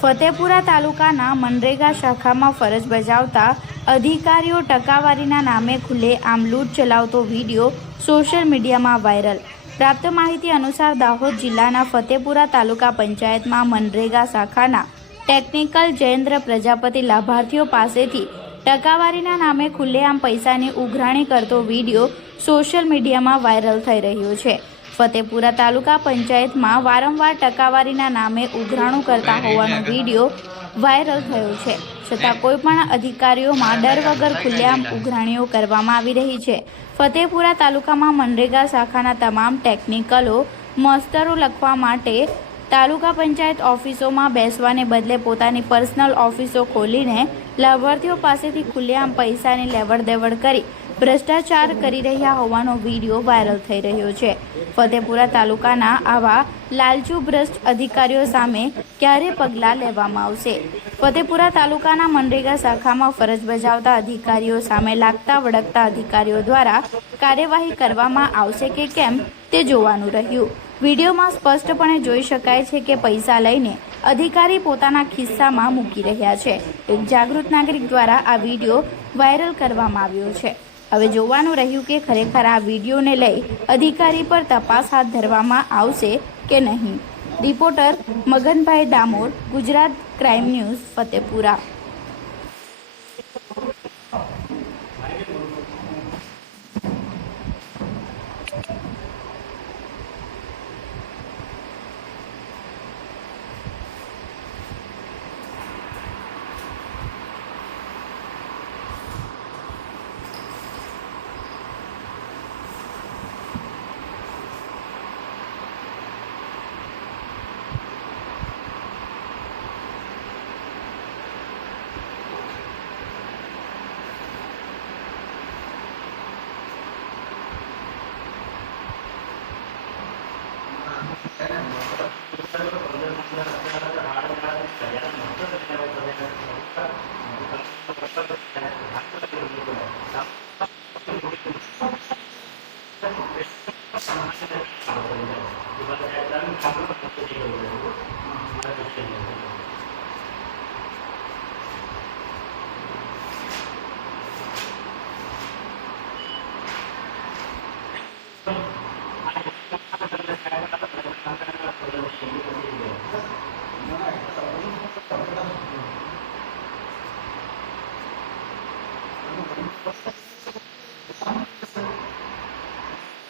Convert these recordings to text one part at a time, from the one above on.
ફતેપુરા તાલુકાના મનરેગા શાખામાં ફરજ બજાવતા અધિકારીઓ ટકાવારીના નામે ખુલ્લે આમ લૂંટ ચલાવતો વીડિયો સોશિયલ મીડિયામાં વાયરલ. પ્રાપ્ત માહિતી અનુસાર દાહોદ જિલ્લાના ફતેપુરા તાલુકા પંચાયતમાં મનરેગા શાખાના ટેકનિકલ જયેન્દ્ર પ્રજાપતિ લાભાર્થીઓ પાસેથી ટકાવારીના નામે ખુલ્લેઆમ પૈસાની ઉઘરાણી કરતો વીડિયો સોશિયલ મીડિયામાં વાયરલ થઈ રહ્યો છે. ફતેપુરા તાલુકા પંચાયતમાં વારંવાર ટકાવારીના નામે ઉઘરાણું કરતા હોવાનો વીડિયો વાયરલ થયો છે. છતાં કોઈપણ અધિકારીઓમાં ડર વગર ખુલ્લેઆમ ઉઘરાણીઓ કરવામાં આવી રહી છે. ફતેપુરા તાલુકામાં મનરેગા શાખાના તમામ ટેકનિકલો મસ્તરો લખવા માટે તાલુકા પંચાયત ઓફિસોમાં બેસવાને બદલે પોતાની પર્સનલ ઓફિસો ખોલીને લાભાર્થીઓ પાસેથી ખુલ્લેઆમ પૈસાની લેવડ દેવડ કરી ભ્રષ્ટાચાર કરી રહ્યા હોવાનો વીડિયો વાયરલ થઈ રહ્યો છે. ફતેપુરા તાલુકાના આવા લાલચુ ભ્રષ્ટ અધિકારીઓ સામે ક્યારે પગલાં લેવામાં આવશે? ફતેપુરા તાલુકાના મનરેગા શાખામાં ફરજ બજાવતા અધિકારીઓ સામે લાગતા વળગતા અધિકારીઓ દ્વારા કાર્યવાહી કરવામાં આવશે કે કેમ તે જોવાનું રહ્યું. વિડીયોમાં સ્પષ્ટપણે જોઈ શકાય છે કે પૈસા લઈને અધિકારી પોતાના ખિસ્સામાં મૂકી રહ્યા છે. એક જાગૃત નાગરિક દ્વારા આ વીડિયો વાયરલ કરવામાં આવ્યો છે. હવે જોવાનું રહ્યું કે ખરેખર આ વિડીયોને લઈ અધિકારી પર તપાસ હાથ ધરવામાં આવશે કે નહીં. Reporter Maganbhai Damor Gujarat crime news, Fatepura. 이번에 다른 방법을 갖고 있는 거예요.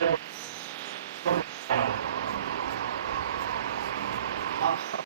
Yeah.